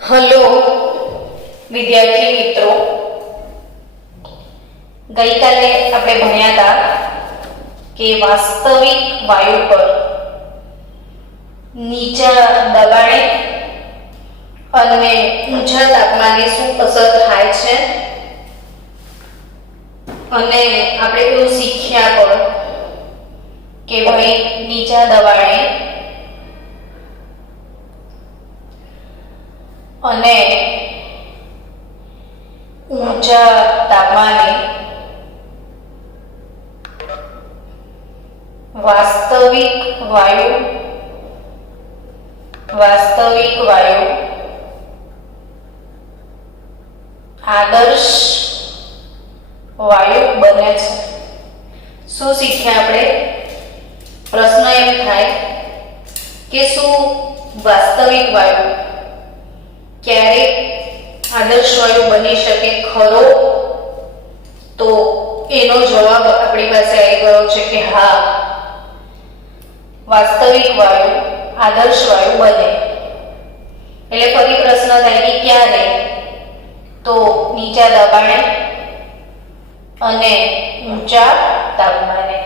Hello વિદ્યાર્થી મિત્રો, ગઈકાલે આપણે ભણ્યા હતા કે વાસ્તવિક વાયુ પર નીચા દબાણે અને ઊંચા તાપમાને શું અસર થાય છે, અને આપણે એવું શીખ્યા પણ કે ભાઈ નીચા દબાણે અને ઊંચા તાપમાને વાસ્તવિક વાયુ આદર્શ વાયુ બને છે। શું શીખ્યા આપણે? પ્રશ્ન એમ થાય કે શું વાસ્તવિક વાયુ ક્યારે આદર્શ વાયુ બની શકે ખરો? તો એનો જવાબ આપણી પાસે આવી ગયો છે કે હા, વાસ્તવિક વાયુ આદર્શ વાયુ બને। એટલે ફરી પ્રશ્ન થાય કે ક્યારે? તો નીચા દબાણે અને ઊંચા તાપમાને।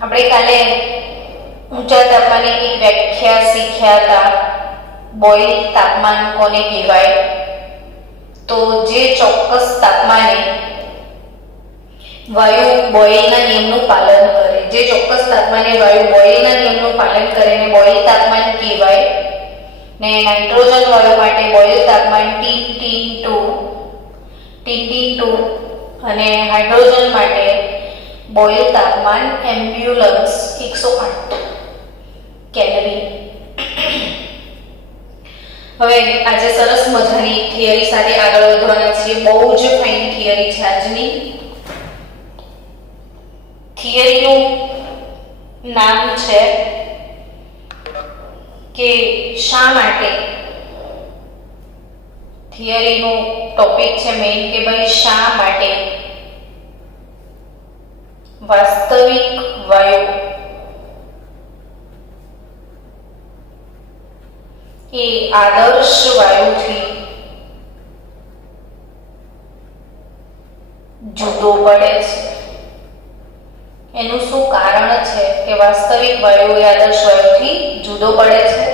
આપણે કાલે ઊંચા તાપમાને એક વ્યાખ્યા શીખ્યા હતા, બોઇલ તાપમાન કોને કહેવાય? તો જે ચોક્કસ તાપમાને વાયુ બોઇલના નિયમનું પાલન કરે, જે ચોક્કસ તાપમાને વાયુ બોઇલના નિયમનું પાલન કરે ને બોઇલ તાપમાન કહેવાય। ને નાઇટ્રોજન વાયુ માટે બોઇલ તાપમાન T2 અને હાઇડ્રોજન માટે બોઇલ તાપમાન એમ્બ્યુલન્સ 108 કેલ્વિન। હવે આજે સરસ મજાની થિયરી સાથે આગળ વધવાના છીએ। બહુ જ ફાઇન થિયરી છે આજની। થિયરીનું નામ છે કે શા માટે, થિયરીનું ટોપિક છે મેઇન કે ભાઈ શા માટે વાસ્તવિક વાયુ એ આદર્શ વાયુથી જુદો પડે છે। એનું શું કારણ છે કે વાસ્તવિક વાયુ એ આદર્શ વાયુથી જુદો પડે છે?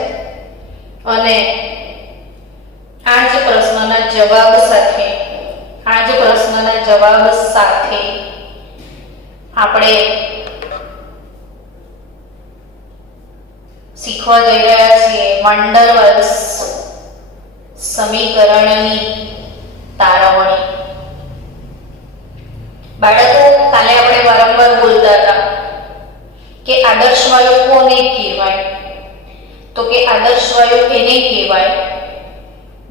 અને આ જ પ્રશ્નના જવાબ સાથે આપણે શીખવા જઈ રહ્યા છીએ વાન્ડરવાલ્સ સમીકરણની તારવણી। બાળકો, કાલે આપણે વારંવાર બોલતા હતા કે આદર્શ વાયુ કોને કહેવાય? તો કે આદર્શ વાયુ એને કહેવાય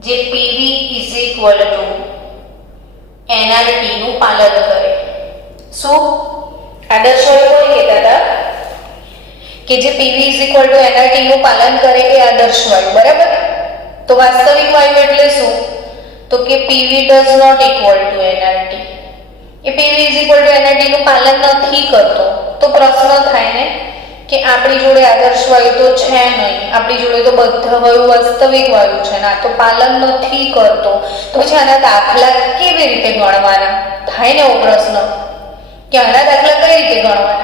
જે PV nRT નું પાલન કરે। શું આદર્શ વાયુ કોને કહેતા હતા? કે જે PV nRT નું પાલન કરે એ આદર્શ વાયુ, બરાબર? તો વાસ્તવિક વાયુ એટલે શું? તો કે PV does not equal to nRT, A PV nRT નું પાલન નથી કરતો। તો પ્રશ્ન થાય ને કે આપણી જોડે આદર્શ વાયુ તો છે નહીં, આપણી જોડે તો બધા વાયુ વાસ્તવિક વાયુ છે ને આ તો પાલન નથી કરતો, તો પછી આના દાખલા કેવી રીતે ગણવાના? થાય ને એવો પ્રશ્ન કે આના દાખલા કઈ રીતે ગણવાના?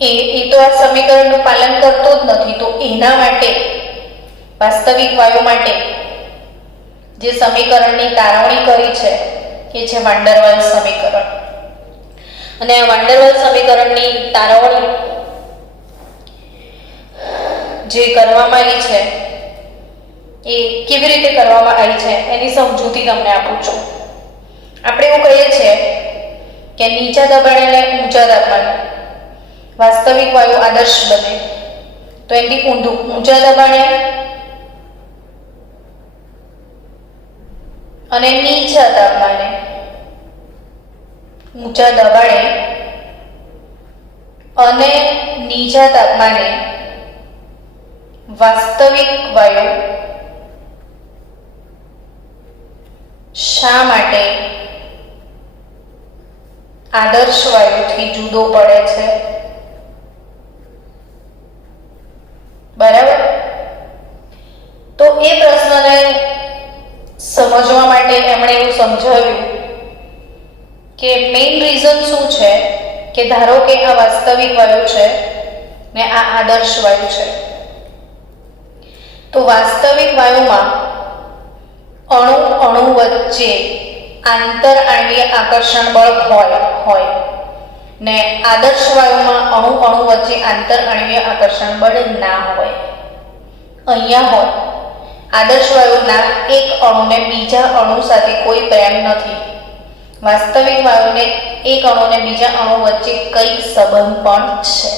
એ તો આ સમીકરણનું પાલન કરતો જ નથી। તો એના માટે વાસ્તવિક વાયુ માટે જે સમીકરણની તારવણી કરી છે એ છે વાન્ડરવાલ્સ સમીકરણ। અને આ વાન્ડરવાલ્સ સમીકરણની તારવણી જે કરવામાં આવી છે એ કેવી રીતે કરવામાં આવી છે એની સમજૂતી તમને આપું છું। આપણે એવું કહીએ છીએ કે નીચા દબાણે અને ઊંચા તાપમાને વાસ્તવિક વાયુ આદર્શ બને, તો એની ઊંધું ઊંચા દબાણે અને નીચા તાપમાને વાસ્તવિક વાયુ શા માટે આદર્શ વાયુથી જુદો પડે છે? બરાબર? તો એ પ્રશ્ન સમજવા માટે એમણે એવું સમજાવ્યું કે મેઇન રીઝન શું છે કે ધારો કે આ વાસ્તવિક વાયુ છે ને આ આદર્શ વાયુ છે, તો વાસ્તવિક વાયુમાં અણુ વચ્ચે આંતર આણ્વીય આકર્ષણ બળ હોય ને આદર્શ વાયુમાં અણુ વચ્ચે આંતર આણ્વીય આકર્ષણ બળ ના હોય. અહીંયા હોય આદર્શ વાયુના એક અણુને બીજા અણુ સાથે કોઈ પ્રેમ નથી. વાસ્તવિક વાયુને એક અણુને બીજા અણુ વચ્ચે કંઈક સંબંધ પણ છે.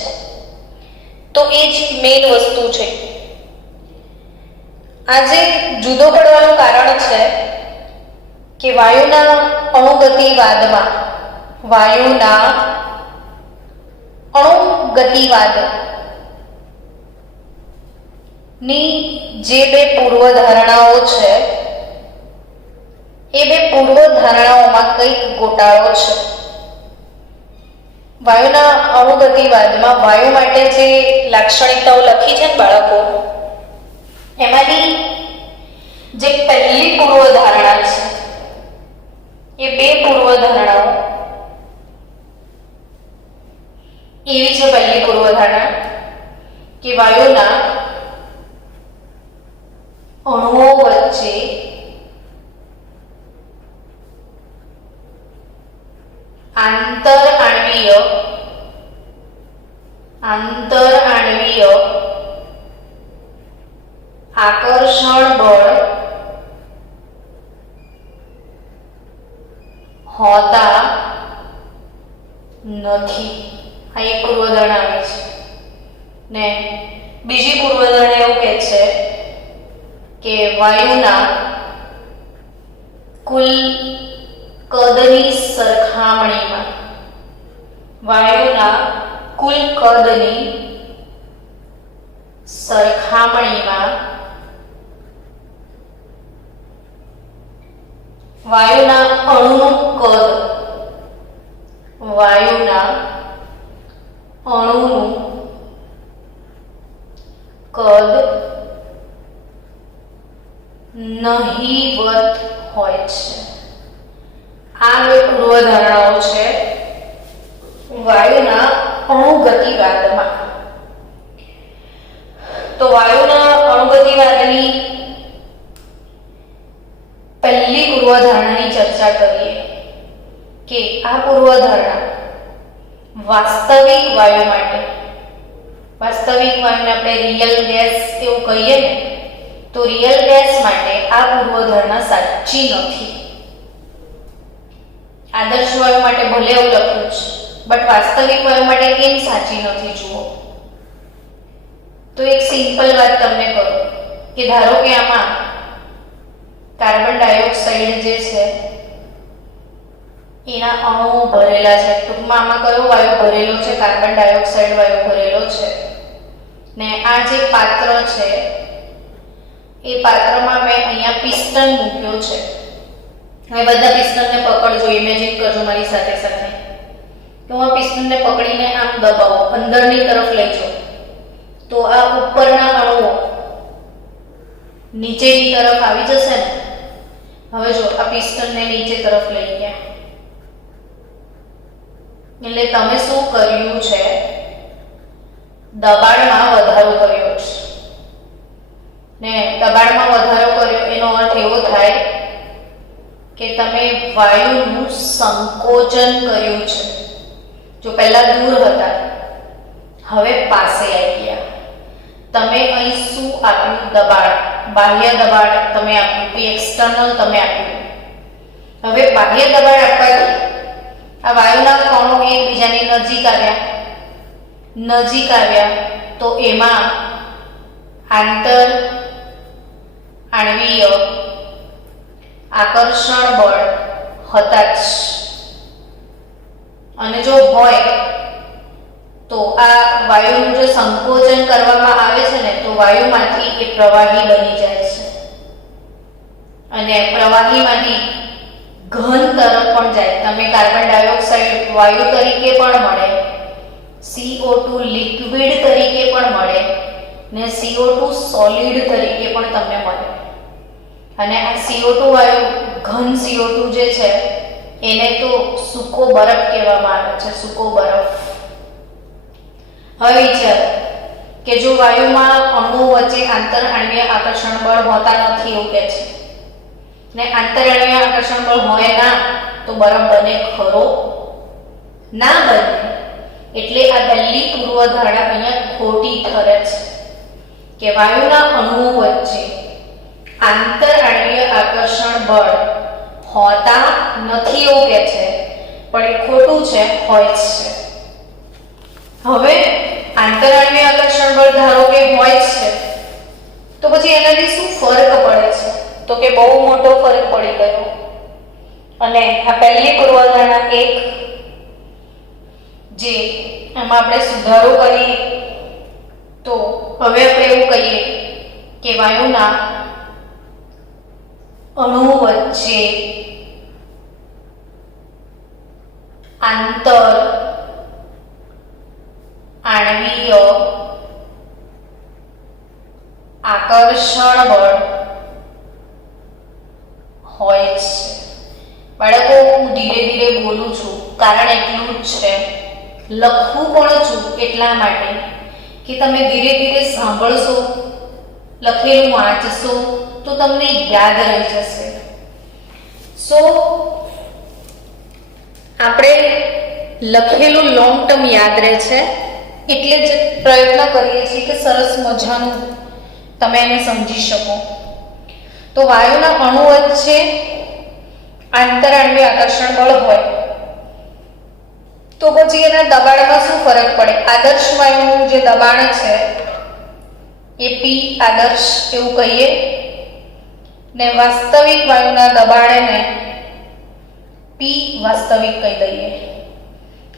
તો એ જ મેઇન વસ્તુ છે. આજે જુદો પડવાનું કારણ છે કે વાયુના અણુગતિવાદ ની જે બે પૂર્વધારણાઓ છે એ બે પૂર્વધારણાઓમાં કંઈક ગોટાળો છે. વાયુના અણુગતિવાદમાં વાયુ માટે જે લાક્ષણિકતાઓ લખી છે ને બાળકો, એમાંથી જે પહેલી પૂર્વધારણા છે એ બે પૂર્વધારણાઓ એવી છે. પહેલી પૂર્વધારણા કે વાયુના અણુઓ વચ્ચે આંતર આણ્વીય આકર્ષણ બળ હોતા નથી. આ એક પૂર્વધારણા આવે છે. ને બીજી પૂર્વધારણા એવું કહે છે કે વાયુના કુલ કદની સરખામણીમાં વાયુના અણુનું કદ નહિવત હોય છે. આ બે પૂર્વધારણાઓ છે વાયુના અણુગતિવાદમાં. તો વાયુના અણુગતિવાદની પહેલી પૂર્વધારણાની ચર્ચા કરીએ કે આ પૂર્વધારણા વાસ્તવિક વાયુને આપણે રિયલ ગેસ એવું કહીએ ને, તો રિયલ ગેસ માટે આ પૂર્વધારણા સાચી નથી. આદર્શ વાયુ માટે ભલે એવું લખ્યું છે, બટ વાસ્તવિક વાયુ માટે કેમ સાચી નથી જુઓ. તો એક સિમ્પલ વાત તમને કહું કે ધારો કે આમાં કાર્બન ડાયોક્સાઇડ જે છે એના અણુઓ ભરેલા છે. ટૂંકમાં આમાં કયો વાયુ ભરેલો છે? કાર્બન ડાયોક્સાઇડ વાયુ ભરેલો છે. ને આ જે પાત્ર છે એ પાત્રમાં મેં અહીંયા પિસ્ટન મૂક્યો છે. હવે બધા પિસ્ટનને પકડજો, ઇમેજિન કરજો મારી સાથે સાથે. તો હું આ પિસ્ટનને પકડીને આમ દબાવો, અંદરની તરફ લઈ જાઓ, તો આ ઉપરના અણુઓ નીચેની તરફ આવી જશે ને. હવે જો આ પિસ્ટનને નીચે તરફ લઈ ગયા, એટલે તમે શું કર્યું છે? દબાણમાં વધારો કર્યો છે. ને દબાણમાં વધારો કર્યો એનો અર્થ એવો થાય કે તમે વાયુનું સંકોચન કર્યું છે. જો પહેલા દૂર હતા, હવે પાસે આવી ગયા. તમે અહીં શું આપ્યું? દબાણ, બાહ્ય દબાણ તમે આપ્યું, એક્સટર્નલ તમે આપ્યું. હવે બાહ્ય દબાણ આપવાથી આ વાયુના કણો એકબીજાની નજીક આવ્યા તો એમાં આંતર આણ્વીય આકર્ષણ બળ હતા જ. અને જો હોય તો આ વાયુનું જો સંકોચન કરવામાં આવે છે ને, તો વાયુમાંથી એ પ્રવાહી બની જાય છે અને પ્રવાહીમાંથી ઘન તરફ પણ જાય. તમે કાર્બન ડાયોક્સાઇડ વાયુ તરીકે પણ મળે, CO2 લિક્વિડ તરીકે પણ મળે ને CO2 સોલિડ તરીકે પણ તમને મળે. અને આ CO2 વાયુ ઘન CO2 જે છે એને તો સૂકો બરફ કહેવામાં આવે છે, સૂકો બરફ. હવે વિચારો કે જો વાયુમાં અણુઓ વચ્ચે આંતરઆણ્વીય આકર્ષણ બળ હોતા નથી એવું કહે છે, ને આંતરઆણ્વીય આકર્ષણ બળ હોય ના તો બરફ બને ખરો? ના બને. એટલે આ પહેલી પૂર્વધારણા અહીંયા ખોટી ઠરે છે કે વાયુના અણુઓ વચ્ચે આંતરઆણ્વીય આકર્ષણ બળ હોતા નથી એવું કહે છે, પણ એ ખોટું છે, હોય જ છે. હવે આંતરઆણ્વીય આકર્ષણ બળ ધારો કે હોય જ છે, તો પછી એનાથી શું ફરક પડે છે? તો કે બહુ મોટો ફરક પડી ગયો. અને આ પહેલી પૂર્વધારણા એક જે એમાં આપણે સુધારો કરી, તો હવે આપણે એવું કહીએ કે વાયુના અણુઓ વચ્ચે આંતરઆણ્વીય આકર્ષણ બળ હોય છે. બાળકો, હું ધીરે ધીરે બોલું છું કારણ એટલું જ છે, લખવું પણ છું એટલા માટે કે તમે ધીરે ધીરે સાંભળશો, લખેલું વાંચશો તો તમને યાદ રહી જશે. સો આપણે લખેલું લોંગ ટર્મ યાદ રહે છે, એટલે જ પ્રયત્ન કરીએ છીએ કે સરસ મજાનું તમે એને સમજી શકો. તો વાયુના અણુ વચ્ચે આંતરઆણ્વીય આકર્ષણ બળ હોય તો પછી એના દબાણમાં શું ફરક પડે? આદર્શ વાયુનું જે દબાણ છે એ P આદર્શ એવું કહીએ, ને વાસ્તવિક વાયુના દબાણને P વાસ્તવિક કહી દઈએ.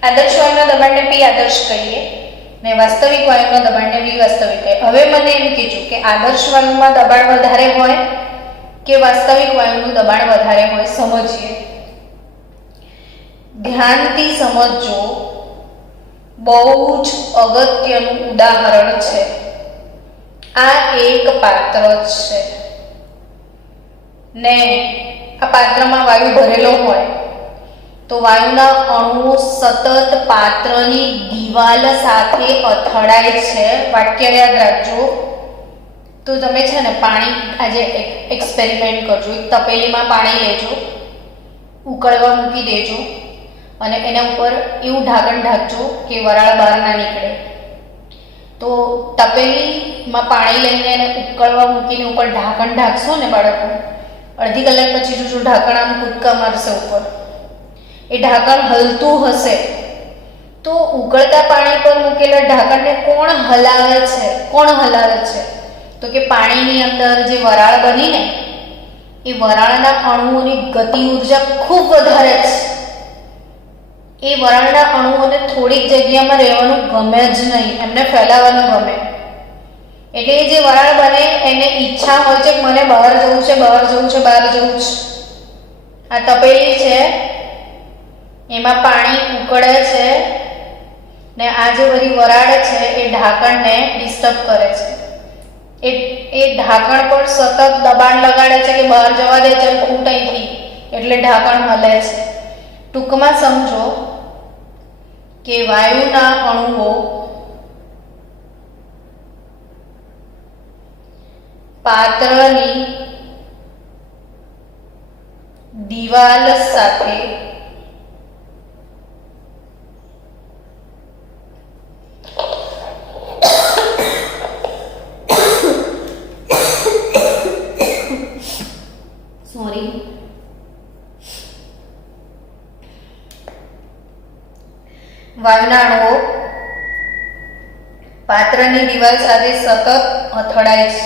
આદર્શ વાયુના દબાણને P આદર્શ કહીએ ને વાસ્તવિક વાયુના દબાણને V વાસ્તવિક કહીએ. હવે મને એમ કહેજો કે આદર્શ વાયુમાં દબાણ વધારે હોય કે વાસ્તવિક વાયુનું દબાણ વધારે હોય? સમજીએ, ધ્યાનથી સમજજો. બહુ જ અગત્યનું ઉદાહરણ છે. આ એક પાત્ર છે ને આ પાત્રમાં વાયુ ભરેલો હોય તો વાયુના અણુઓ સતત પાત્રની દિવાલ સાથે અથડાય છે. વાક્ય યાદ રાખજો. તો તમે છે ને પાણી આજે એક્સપેરિમેન્ટ કરજો. એક તપેલીમાં પાણી લેજો, ઉકળવા મૂકી દેજો અને એના ઉપર એવું ઢાંકણ ઢાંકજો કે વરાળ બહાર ના નીકળે. તો તપેલીમાં પાણી લઈને એને ઉકળવા મૂકીને ઉપર ઢાંકણ ઢાંકશો ને બાળકો, અડધી કલાક પછી જોજો ઢાંકણ આમ કૂદકા મારશે ઉપર. એ ઢાંકણ હલતું હશે તો ઉકળતા પાણી પર મૂકેલા ઢાંકણને કોણ હલાવે છે? કોણ હલાવે છે? તો કે પાણીની અંદર જે વરાળ બની ને એ વરાળના અણુઓની ગતિ ઉર્જા ખૂબ વધારે છે. એ વરાળના અણુઓને થોડીક જગ્યામાં રહેવાનું ગમે જ નહીં, એમને ફેલાવાનું ગમે. એટલે જે વરાળ બને એને ઈચ્છા હોય છે કે મને બહાર જવું છે, બહાર જવું છે, બહાર જવું છે. આ તપેલી છે, એમાં પાણી ઉકળે છે ને આ જે બધી વરાળ છે એ ઢાંકણને ડિસ્ટર્બ કરે છે. એ ઢાંકણ પર સતત દબાણ લગાડે છે કે બહાર જવા દે, ચાલ ફૂટ અહીંથી, એટલે ઢાંકણ હલે છે. ટૂંકમાં સમજો કે વાયુના અણુઓ પાત્રની દિવાલ સાથે વાયુના અણુઓ પાત્રની દિવાલ સાથે સતત અથડાય છે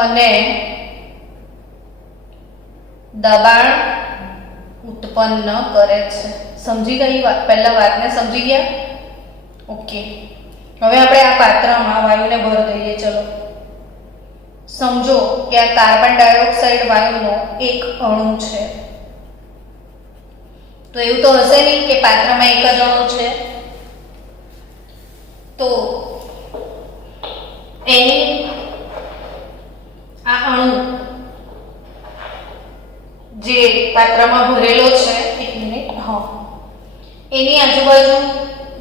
અને દબાણ ઉત્પન્ન કરે છે. સમજી ગઈ? પહેલા વાતને સમજી ગયા? ઓકે. હવે આપણે આ પાત્રમાં વાયુને ભર દઈએ. ચલો સમજો કે આ કાર્બન ડાયોક્સાઇડ વાયુનો એક અણુ છે. તો એવું તો હશે નહીં કે પાત્રમાં એક જ અણુ છે. તો એની આ અણુ જે પાત્રમાં ભરેલો છે, એક મિનિટ, હા, એની આજુબાજુ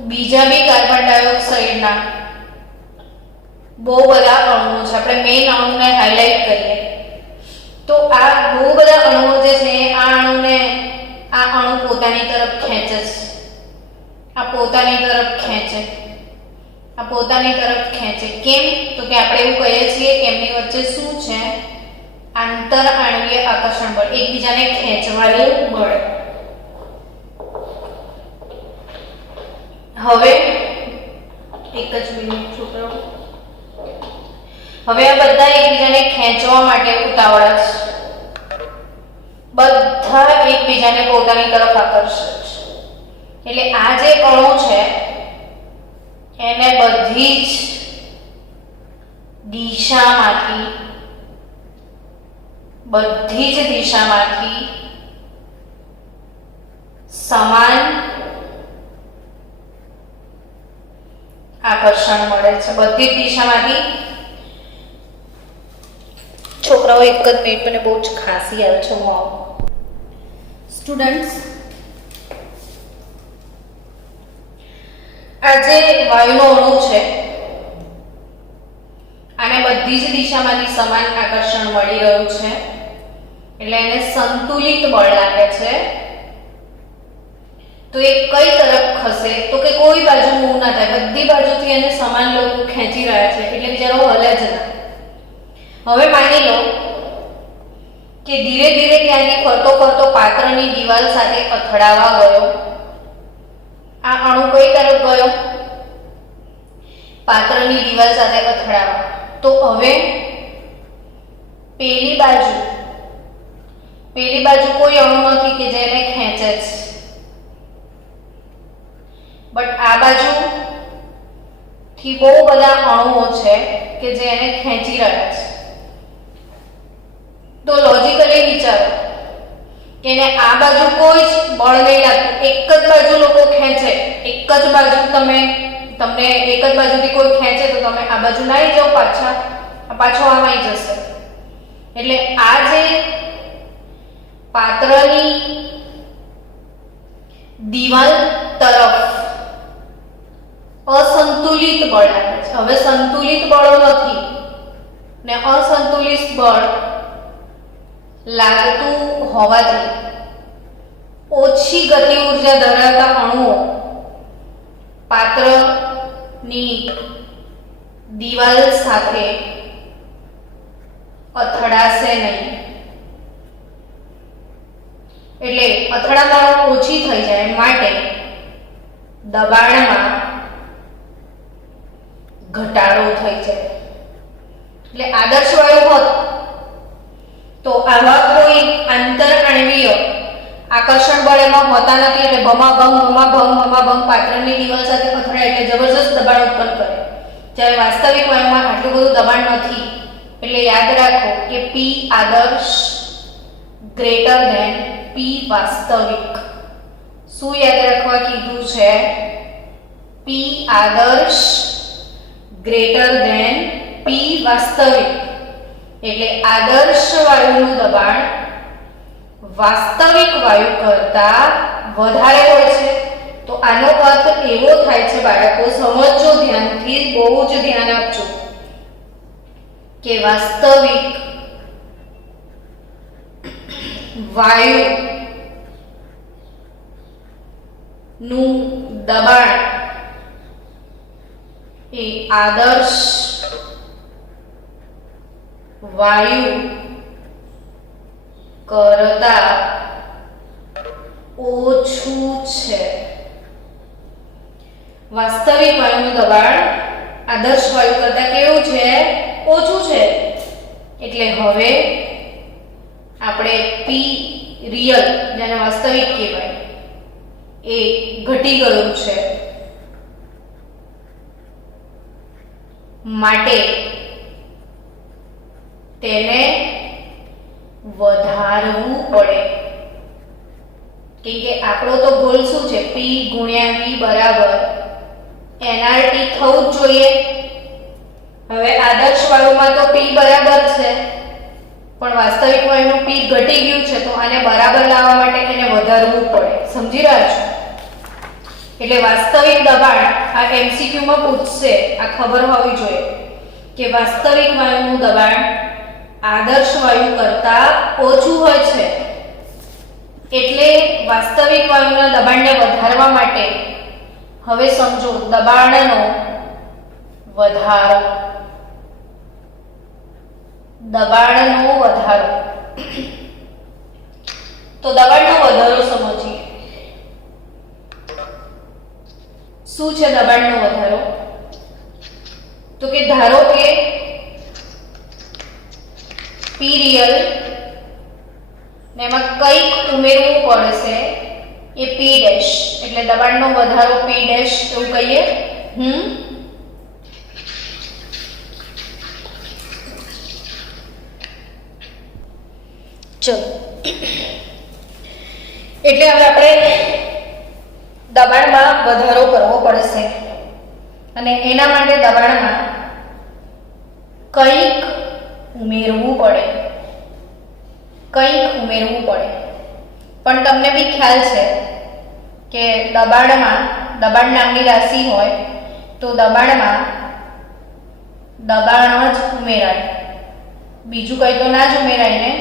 બીજા બી કાર્બન ડાયોક્સાઇડના બહુ બધા અણુઓ છે. આપણે મેઇન અણુને હાઇલાઇટ કરીએ તો આ બહુ બધા અણુઓ જે છે આ અણુ પોતાની તરફ ખેંચે છે, આ પોતાની તરફ ખેંચે, આ પોતાની તરફ ખેંચે. કેમ? તો કે આપણે એવું કહીએ છીએ કે એમની વચ્ચે શું છે? આંતર આણ્વીય આકર્ષણ બળ, એકબીજાને ખેંચવાનું બળ. હવે એક જ મિનિટ છોકરાઓ, હવે આ બધા એકબીજાને ખેંચવા માટે ઉતાવળા છે, બધા એકબીજાને પોતાની તરફ આકર્ષે છે. એટલે આ જે કણો છે એને બધી જ દિશામાંથી સમાન આકર્ષણ મળે છે. બધી જ દિશામાંથી. છોકરાઓ એક જ મિનિટ, મને બહુ જ ખાંસી આવે છે. સ્ટુડન્ટ્સ, આ જે વાયુનો અણુ છે આને બધી જ દિશામાંથી સમાન આકર્ષણ મળી રહ્યું છે, એટલે એને સંતુલિત બળ લાગે છે. તો એ કઈ તરફ ખસે? તો કે કોઈ બાજુ મૂવ ના થાય, બધી બાજુથી એને સમાન લોકો ખેંચી રહ્યા છે, એટલે બિચારો હલે જ ના. હવે માની લો કે ધીરે ધીરે ત્યાંથી ફરતો ફરતો પાત્રની દિવાલ સાથે અથડાવા ગયો. આ અણુ કઈ તરફ ગયો? પાત્રની દિવાલ સાથે અથડાવા. તો હવે પેલી બાજુ કોઈ અણુ નથી કે જેને ખેંચે છે, બટ આ બાજુ થી બહુ બધા અણુઓ છે કે જે એને ખેંચી રહ્યા છે. તો લોજિકલી વિચારો કે એને આ બાજુ કોઈ જ બળ નહીં લાગતું, એક જ બાજુ લોકો ખેંચે, એક જ બાજુ તમને એક જ બાજુથી કોઈ ખેંચે તો તમે આ બાજુ ના આવી જાઓ, પાછો આમ આવી જશે. એટલે આ જે પાત્રની દિવાલ તરફ અસંતુલિત બળ લાગે છે. હવે સંતુલિત બળો નથી ને અસંતુલિત બળ લાગતું હોવાથી ઓછી ગતિ ઉર્જા ધરાવતા અણુઓ પાત્રની દિવાલ સાથે અથડાશે નહીં. એટલે અથડામણ ઓછી થઈ જાય માટે દબાણમાં ઘટાડો થઈ જાય. એટલે આદર્શ વાયુ હોત તો આવા કોઈ આંતર આણ્વીય આકર્ષણ બળ એમાં હોતા નથી, એટલે ભમાભમ પાત્રની દિવાલ સાથે અથડાય એટલે જબરજસ્ત દબાણ ઉત્પન્ન કરે. જ્યારે વાસ્તવિક વાયુમાં આટલું બધું દબાણ નથી. એટલે યાદ રાખો કે P આદર્શ ગ્રેટર ધેન P વાસ્તવિક. શું યાદ રાખવા કીધું છે? P આદર્શ ગ્રેટર ધેન P વાસ્તવિક. એટલે આદર્શ વાયુનું દબાણ વાસ્તવિક વાયુ કરતા વધારે હોય છે. તો આનો અર્થ એવો થાય છે, બાળકો સમજજો ધ્યાનથી, બહુ જ ધ્યાન આપજો કે વાસ્તવિક વાયુ નું દબાણ એ આદર્શ વાયુ કરતા ઓછું છે. વાસ્તવિક વાયુનું દબાણ આદર્શ વાયુ કરતા કેવું છે? ઓછું છે. એટલે હવે આપણે P રિયલ, જેને વાસ્તવિક કહેવાય, એ ઘટી ગયું છે. માટે તેને વધારવું પડે. કેમ કે આપણો તો ગોલ શું છે? P ગુણ્યા V બરાબર nRT થવું જ જોઈએ. હવે આદર્શ વાયુમાં તો P બરાબર છે, પણ વાસ્તવિક વાયુનું P ઘટી ગયું છે, તો આને બરાબર લાવવા માટે એને વધારવું પડે. સમજી રહ્યા છો? એટલે વાસ્તવિક દબાણ આ MCQ માં પૂછશે, આ ખબર હોવી જોઈએ કે વાસ્તવિક વાયુનું દબાણ આદર્શ વાયુ કરતા ઓછું હોય છે. એટલે વાસ્તવિક વાયુના દબાણને વધારવા માટે હવે સમજો દબાણનો વધારો. દબાણનો વધારો તો દબાણનો વધારો સમજીએ. શું છે દબાણનો વધારો? તો કે ધારો કે P real ને એમાં કંઈક ઉમેરવું પડશે, એ P ડેશ, એટલે દબાણનો વધારો P ડેશ એવું કહીએ. ચલો, એટલે હવે આપણે દબાણમાં વધારો કરવો પડશે અને એના માટે દબાણમાં કંઈક ઉમેરવું પડે. પણ તમને બી ખ્યાલ છે કે દબાણ નામની રાશિ હોય તો દબાણમાં દબાણ જ ઉમેરાય, બીજું કંઈ તો ના જ ઉમેરાય ને.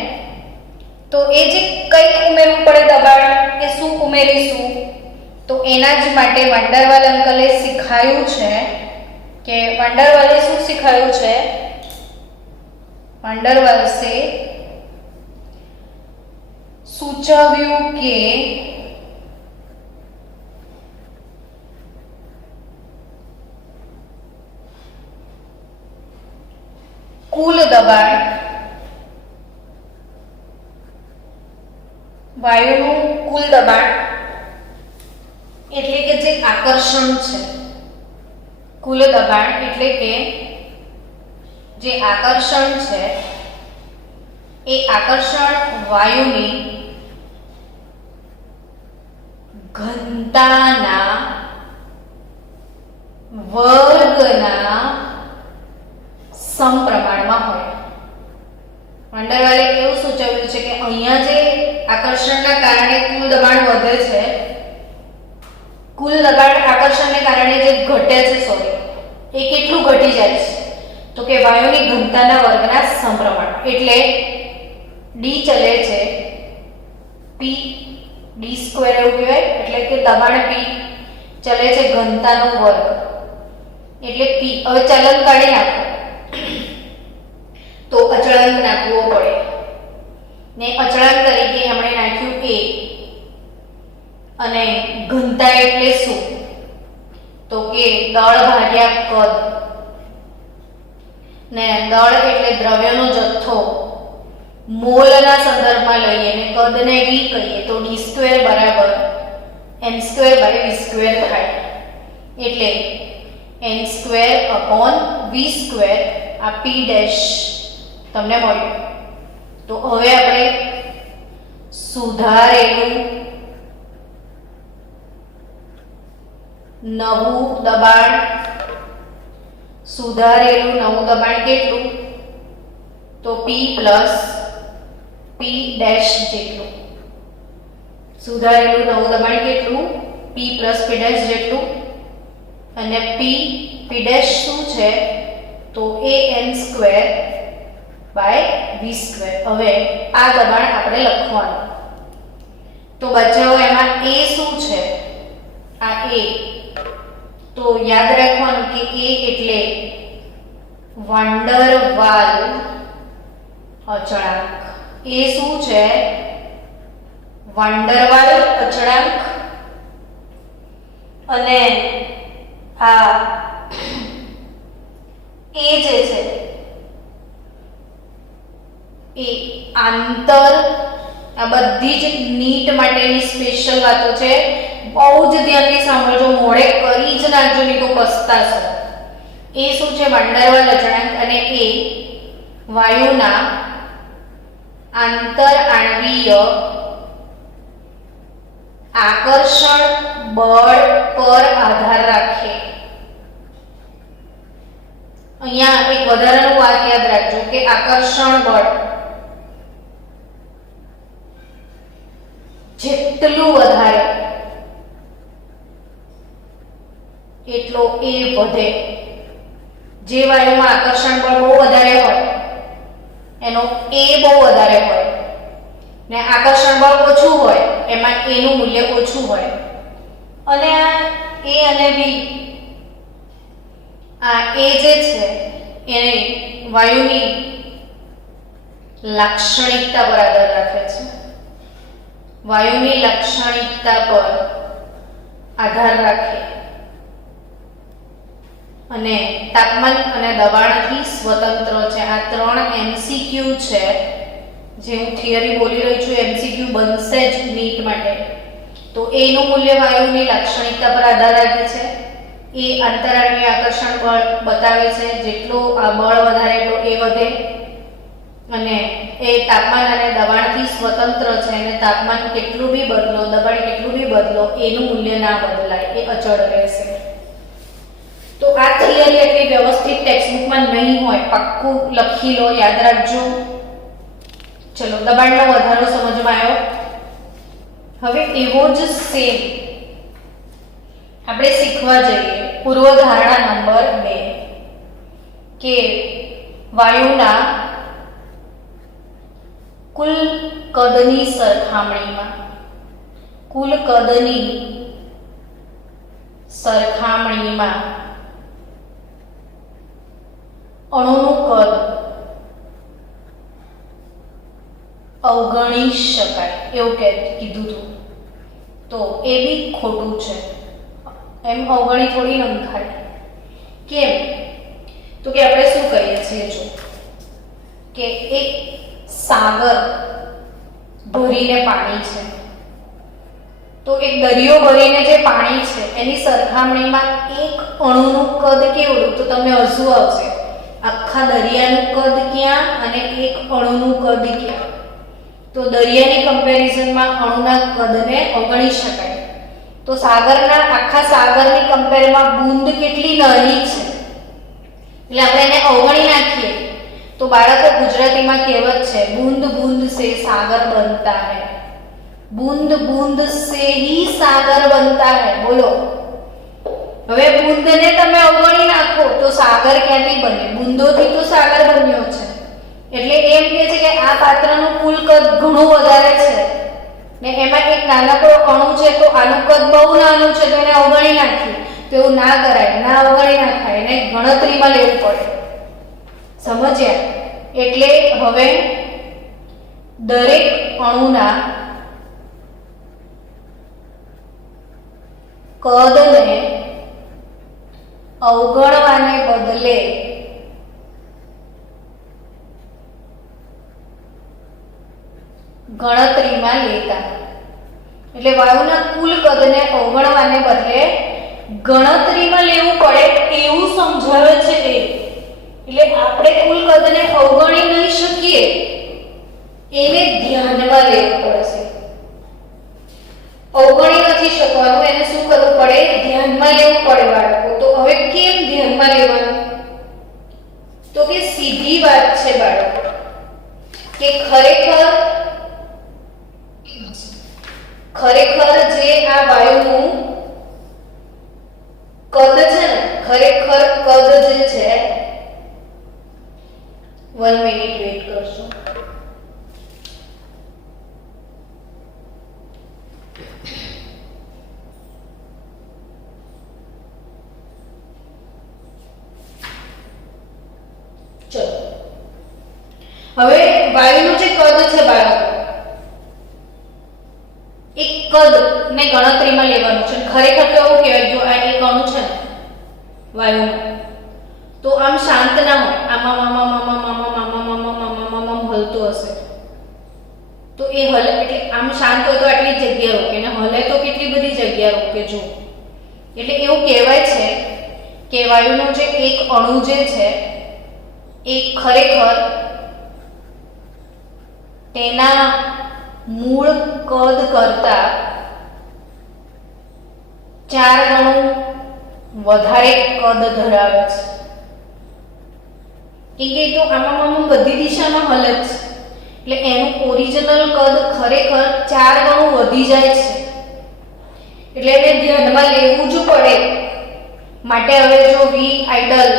તો એ જે કંઈક ઉમેરવું પડે દબાણ, એ શું ઉમેરીશું? તો એના જ માટે વંડરવાલ અંકલે શીખાયું છે કે વંડરવાલે શું શીખાયું છે? વંડરવાલ્સે સૂચવ્યું કે કુલ દબાણ વાયુનું કુલ દબાણ એટલે કે જે આકર્ષણ છે, કુલ દબાણ એટલે કે જે આકર્ષણ છે એ આકર્ષણ વાયુની ઘનતાના વર્ગના સમપ્રમાણમાં હોય. વંડરવાલે એવું સૂચવ્યું છે કે અહીંયા જે આકર્ષણના કારણે કુલ દબાણ વધે છે, કુલ દબાણ આકર્ષણને કારણે જે ઘટે છે, એ કેટલું ઘટી જાય છે? તો કે વાયુની ઘનતાના વર્ગના સમપ્રમાણ. એટલે D ચલે છે P d સ્ક્વેર એવું કહેવાય, એટલે કે દબાણ P ચલે છે ઘનતાનો વર્ગ, એટલે P. હવે ચલન કાઢી નાખો તો અચળાંક નાખવો પડે ને અચળાંક તરીકે આપણે નાખ્યું A અને ઘનતા એટલે શું? તો કે દળ ભાગ્યા કદ, ને દળ એટલે દ્રવ્યનો જથ્થો. મોલના સંદર્ભમાં લઈએ ને કદને V કહીએ તો d સ્ક્વેર બરાબર m square by v square થાય. એટલે n square upon v square આ P ડેશ તમને મળ્યું. તો હવે આપણે સુધારેલું નવું દબાણ કેટલું? તો P પ્લસ P ડેશ જેટલું. સુધારેલું નવું દબાણ કેટલું? P પ્લસ P ડેશ જેટલું. અને P ડેશ શું છે? તો an square by v square. હવે આ દબાણ આપણે લખવાનું. તો બચાવો એમાં a શું છે? આ a. તો યાદ રાખવાનું કે a એટલે વંડરવાલ અચળાંક. એ શું છે? વંડરવાલ અચળાંક. અને આ એ જે છે એ આંતર, આ બધી જ નીટ માટેની સ્પેશિયલ વાતો છે. બહુ જ ધ્યાનથી સાંભળજો, મોડે કરી જ નાખજો નહીં તો પસ્તાશો. એ શું છે? વંડરવાલ અચળાંક. અને એ વાયુના આંતર આણ્વીય આકર્ષણ બળ પર આધાર રાખે. અહીંયા એક વધારાનું વાત યાદ રાખજો કે આકર્ષણ બળ જેટલું વધારે એટલો એ વધે. જે વાયુમાં આકર્ષણ બળ બહુ વધારે હોય એનો એ બહુ વધારે હોય ને આકર્ષણ બળ ઓછું હોય એમાં એનું મૂલ્ય ઓછું હોય. અને આ એ અને બી, આ એ જે છે એને વાયુની લાક્ષણિકતા પર આધાર રાખે છે. વાયુની લાક્ષણિકતા પર આધાર રાખે અને તાપમાન અને દબાણથી સ્વતંત્ર છે. આ 3 MCQ છે જે હું થિયરી બોલી રહી છું. MCQ બનશે જ નીટ માટે. તો એનું મૂલ્ય વાયુની લાક્ષણિકતા પર આધાર રાખે છે. એ આંતરાણ્વીય આકર્ષણ બળ બતાવે છે. જેટલું આ બળ વધારે એટલો એ વધે અને એ તાપમાન અને દબાણથી સ્વતંત્ર છે. અને તાપમાન કેટલું બી બદલો, દબાણ કેટલું બી બદલો, એનું મૂલ્ય ના બદલાય, એ અચળ રહેશે. તો આ થિયરી એટલી વ્યવસ્થિત ટેક્સ્ટબુકમાં નહીં હોય, પાક્કું લખી લો, યાદ રાખજો. ચલો, દબાણનો વધારો સમજમાં આવ્યો. હવે એવો જ સેમ આપણે શીખવા જઈએ પૂર્વધારણા નંબર 2 કે વાયુના કુલ કદની સરખામણીમાં અણુનું કદ અવગણી શકાય એવું કીધું હતું. તો એ બી ખોટું છે. એમ અવગણી થોડી નંખાય. કેમ? તો કે આપણે શું કહીએ છીએ, જો કે એક સાગર ભરીને પાણી છે, તો એક દરિયો ભરીને જે પાણી છે એની સરખામણીમાં એક અણુનું કદ કેવડું, તો તમને હસવું આવશે. આખા દરિયાનું કદ ક્યાં અને એક અણુનું કદ ક્યાં? તો દરિયાની કમ્પેરિઝનમાં અણુના કદને અવગણી શકાય. તો સાગરના આખા સાગરની કમ્પેરમાં બૂંદ કેટલી નાની છે એટલે આપણે એને અવગણી નાખીએ તો બાળકો ગુજરાતીમાં કહેવત છે, બૂંદ બૂંદ સે સાગર બનતા હૈ. બૂંદ બૂંદ સે ही સાગર બનતા હૈ. બોલો, હવે બૂંદને તમે અવગણી નાખો તો સાગર ક્યાંથી બને? બૂંદોથી તો સાગર બન્યો છે. એટલે એમ કહે છે કે આ પાત્રનું કુલ કદ ઘણું વધારે છે ને એમાં એક નાનકડો અણુ છે, તો આનું કદ બહુ નાનું છે, તો એને અવગણી નાખીએ. તો એવું ના કરાય, ના અવગણી નાખાય, એને ગણતરીમાં લેવું પડે. સમજ્યા? એટલે હવે દરેક અણુના કદને અવગણવાને બદલે ગણતરીમાં લેતા. એટલે વાયુના કુલ કદને અવગણવાને બદલે ગણતરીમાં લેવું પડે એવું સમજાવે છે એ. એટલે આપણે કુલ કદને અવગણી નહીં શકીએ, એને ધ્યાનમાં લેવું પડશે. અવગણી નથી શકવાનું, એને શું કરવું પડે? ધ્યાનમાં લેવું પડે બાળકો. તો હવે કેમ ધ્યાનમાં લેવાનું? તો કે સીધી વાત છે બાળકો કે ખરેખર જે આ વાયુનું કદ છે ને, ખરેખર કદ જે છે, 1 મિનિટ વેઇટ કરશો. ચલો, હવે વાયુનું જે કદ છે બાળકો, એક કદ ને ગણતરીમાં લેવાનું છે. ખરેખર તો એવું કહેવાય, જો આ એક અણુ છે ને વાયુનો, તો આમ શાંત ના હોય, આમ હલતો હશે. તો એ હલે એટલે આમ શાંત હોય તો આટલી જગ્યા રોકે, ને હલે તો કેટલી બધી જગ્યા રોકે. જો એટલે એવું કહેવાય છે કે વાયુનો જે એક અણુ જે છે એ ખરેખર તેના મૂળ કદ કરતા 4 ગણું વધારે કદ ધરાવે છે. કે તો આમાં બધી દિશામાં હલ જ છે, એટલે એનું ઓરિજિનલ કદ ખરેખર 4 ગણું વધી જાય છે, એટલે એને ધ્યાનમાં લેવું જ પડે. માટે હવે જો v આઇડલ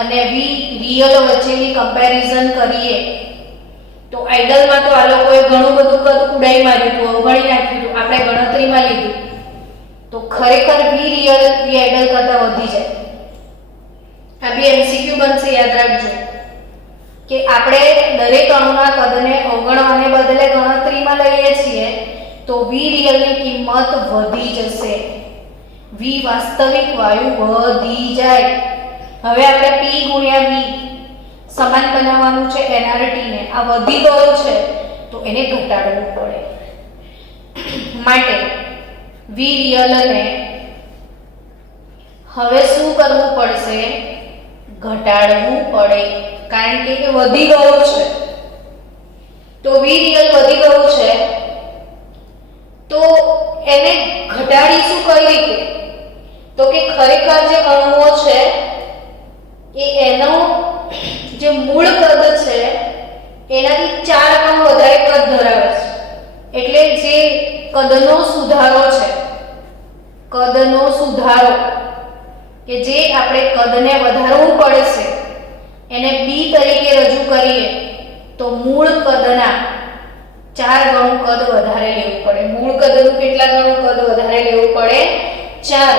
અને v રિયલ વચ્ચેની કમ્પેરિઝન કરીએ તો આઇડલમાં તો આ લોકોએ ઘણું બધું કદ ઉડાઈ માર્યું હતું, અવગણી નાખ્યું હતું, આપણે ગણતરીમાં લીધું, તો ખરેખર v રિયલ v આઇડલ કરતા વધી જાય. આ બી MCQ બનશે, યાદ રાખજો કે આપણે દરેક અણુના કદને અવગણવાને બદલે ગણતરીમાં લઈએ છીએ તો v રિયલની કિંમત વધી જશે, v વાસ્તવિક વાયુ વધી જાય. હવે આપણે p ગુણ્યા v સમાન બનાવવાનું છે nRT ને, આ વધી ગયો છે તો એને ઘટાડવું પડે. માટે v રિયલ ને હવે શું કરવું પડશે? ઘટાડવું પડે, કારણ કે એ વધી ગયો છે. તો v રિયલ વધી ગયું છે તો એને ઘટાડીશું કઈ રીતે? તો કે ખરેખર જે અણુઓ છે એ એનો જે મૂળ કદ છે એનાથી 4 ગણું વધારે કદ ધરાવે છે, એટલે જે કદનો સુધારો છે, કદનો સુધારો કે જે આપણે કદને વધારવું પડશે એને b તરીકે રજૂ કરીએ તો મૂળ કદના 4 ગણું કદ વધારે લેવું પડે. મૂળ કદનું કેટલા ગણું કદ વધારે લેવું પડે? 4,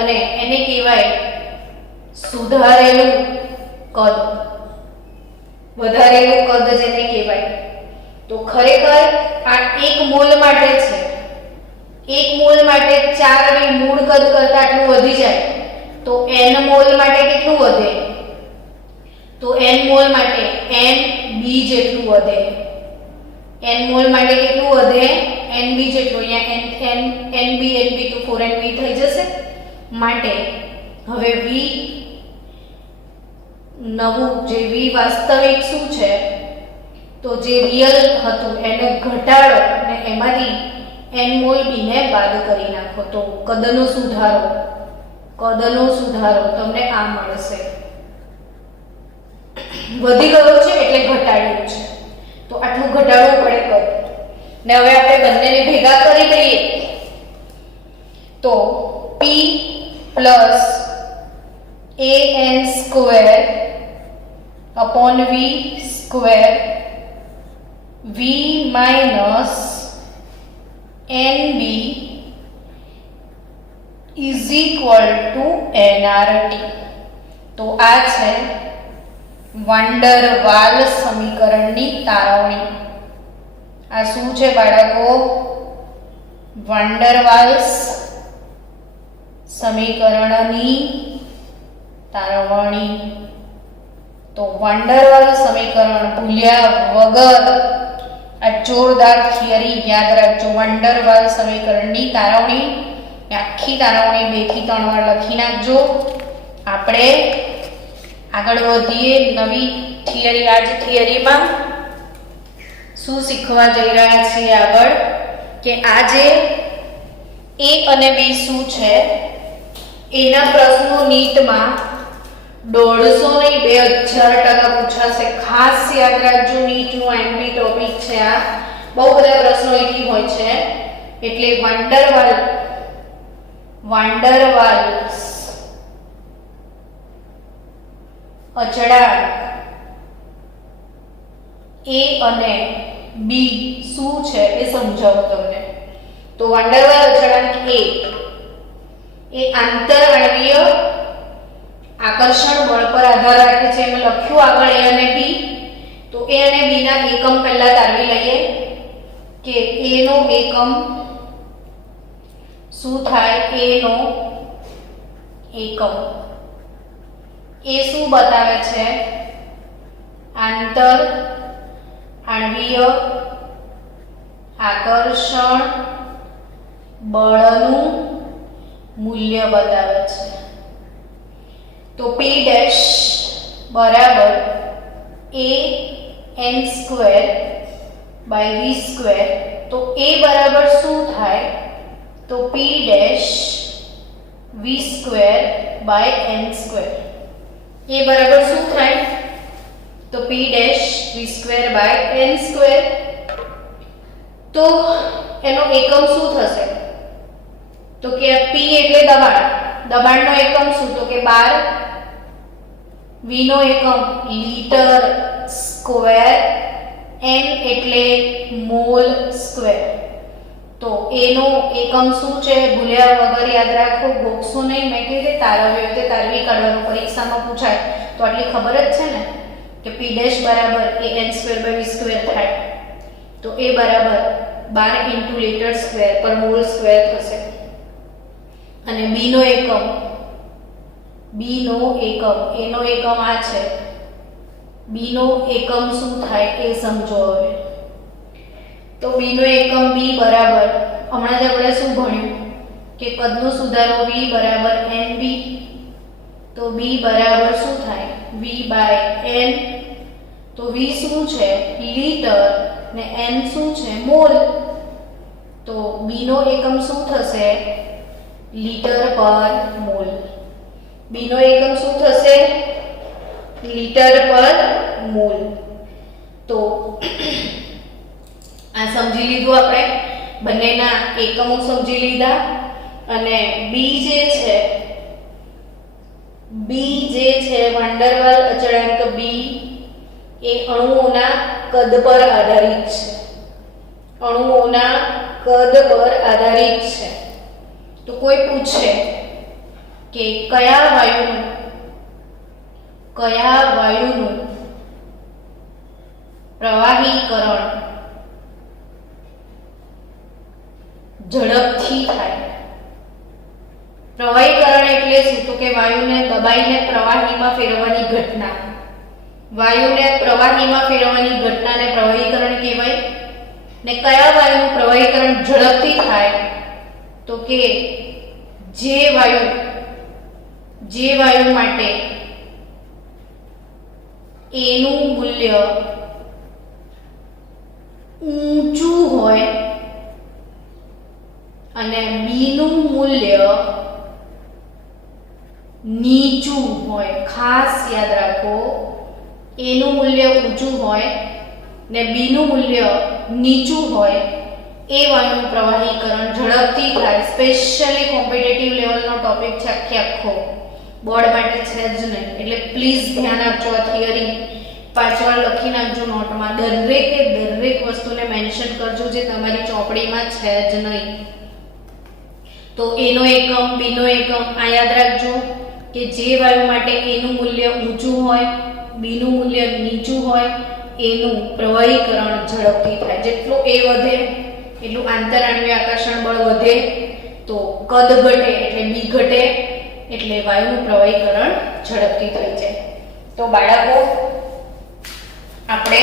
અને એને કહેવાય સુધારેલું કદ, વધારેલું કદ જેને કહેવાય. તો ખરેખર આ 1 મોલ માટે છે, 1 મોલ માટે 4 ની મૂળ કદ કરતા આટલું વધી જાય તો n મોલ માટે કેટલું વધે? તો n મોલ માટે nb જેટલું વધે. n મોલ માટે કેટલું વધે? nb જેટલું. અહીંયા nb તો 4nb થઈ જશે. માટે હવે v નવું જે v વાસ્તવિક શું છે? તો જે રિયલ હતું એને ઘટાડો અને એમાંથી n મોલ b ને બાદ કરી નાખો તો કદનો સુધારો તમને આ મળશે. વધી ગયો છે એટલે ઘટાડ્યું છે, તો આટલું ઘટાડવું પડે કદ. ને હવે આપણે બંનેને ભેગા કરી દઈએ તો p plus an square upon v square v minus nb is equal to nRT. તો આ છે વાન-ડર વાલ સમીકરણની તારવણી. આ શું છે બાળકો? વાન-ડર વાલ્સ સમીકરણની તારવણી. તો વાન-ડર વાલ સમીકરણ ભૂલ્યા વગર આ જોરદાર થિયરી યાદ રાખજો. વાન-ડર વાલ સમીકરણની તારવણી, આખી તારવણી 2 થી 3 વાર લખી નાખજો. આપણે આગળ વધીએ નવી થિયરી. આજ થિયરીમાં શું શીખવા જઈ રહ્યા છીએ આગળ? કે આજે a અને b શું છે એના પ્રશ્નો નીટમાં 150 નહીં 2000% પૂછાશે. ખાસ યાદ રાખજો, નીટનું એમપી ટોપિક છે આ. બહુ બધા પ્રશ્નો એથી હોય છે. એટલે વાન-ડર વાલ્સ અચળાંક a અને b શું છે એ સમજાવું તમને. તો વાન-ડર વાલ અચળાંક a એ આંતરઆણ્વીય આકર્ષણ બળ પર આધાર રાખે છે. એમ લખ્યું આગળ a અને b. તો a અને b ના એકમ પહેલા તારવી લઈએ કે a નો એકમ શું થાય? a નો એકમ એ શું બતાવે છે? આંતર આણ્વીય આકર્ષણ બળનું મૂલ્ય બતાવે છે. તો p ડેશ બરાબર an square by v square. તો a બરાબર શું થાય? તો p dash v square by n square. એ બરાબર શું થાય તો p dash v square by n square. તો એનો એકમ શું થશે તો કે p એટલે દબાણ, દબાણનો એકમ શું તો કે 12, v નો એકમ લીટર સ્ક્વેર, n એટલે મોલ સ્ક્વેર. તો a નો એકમ શું છે ભૂલ્યા વગર યાદ રાખો, ગોખશો નહીં. મેં કીધું તારવ્યો તે તારવી કાઢવાનું, પરીક્ષામાં પૂછાય તો આટલી ખબર જ છે ને કે p ડેશ બરાબર a n square by v square થાય. તો a બરાબર 12 ઇન્ટુ લીટર સ્ક્વેર પર મોલ સ્ક્વેર થશે. અને b નો એકમ a નો એકમ આ છે, b નો એકમ શું થાય એ સમજો હવે. તો b નો એકમ b બરાબર હમણાં જ આપણે શું ભણ્યું કે કદનો સુધારો v બરાબર nb. તો b બરાબર શું થાય v બાય n. તો v શું છે લીટર ને n શું છે મોલ. તો b નો એકમ શું થશે લીટર પર મોલ. b નો એકમ શું થશે લીટર પર મોલ. તો આ સમજી લીધું આપણે, બંનેના એકમો સમજી લીધા. અને b જે છે વાંડરવાલ અચળાંક b એ અણુઓના કદ પર આધારિત છે, અણુઓના કદ પર આધારિત છે. તો કોઈ પૂછે કે કયા વાયુનું પ્રવાહીકરણ ઝડપથી થાય. પ્રવાહીકરણ એટલે શું તો કે વાયુને દબાઈને પ્રવાહીમાં ફેરવવાની ઘટના. વાયુને પ્રવાહીમાં ફેરવવાની ઘટનાને પ્રવાહીકરણ કહેવાય. ને કયા વાયુનું પ્રવાહીકરણ ઝડપથી થાય તો કે જે વાયુ માટે a નું મૂલ્ય ઊંચું હોય અને b નું મૂલ્ય નીચું હોય. ખાસ યાદ રાખો, a નું મૂલ્ય ઊંચું હોય ને b નું મૂલ્ય નીચું હોય એ વાયુનું પ્રવાહીકરણ ઝડપથી થાય. સ્પેશિયલી કોમ્પિટિટિવ લેવલનો ટોપિક છે, આખો બોર્ડ માટે છે જ નહીં. એટલે પ્લીઝ ધ્યાન આપજો. આ થિયરી 5 વાર લખી નાખજો નોટમાં. દરેક વસ્તુને મેન્શન કરજો જે તમારી ચોપડીમાં છે જ નહીં. તો a નો એકમ b નો એકમ આ યાદ રાખજો કે જે વાયુ માટે a નું મૂલ્ય ઊંચું હોય b નું મૂલ્ય નીચું હોય એનું પ્રવાહીકરણ ઝડપથી થાય. જેટલું a વધે એટલું આંતરાણ્વીય આકર્ષણ બળ વધે, તો કદ ઘટે એટલે b ઘટે, એટલે વાયુનું પ્રવાહીકરણ ઝડપથી થઈ જાય. તો બાળકો આપણે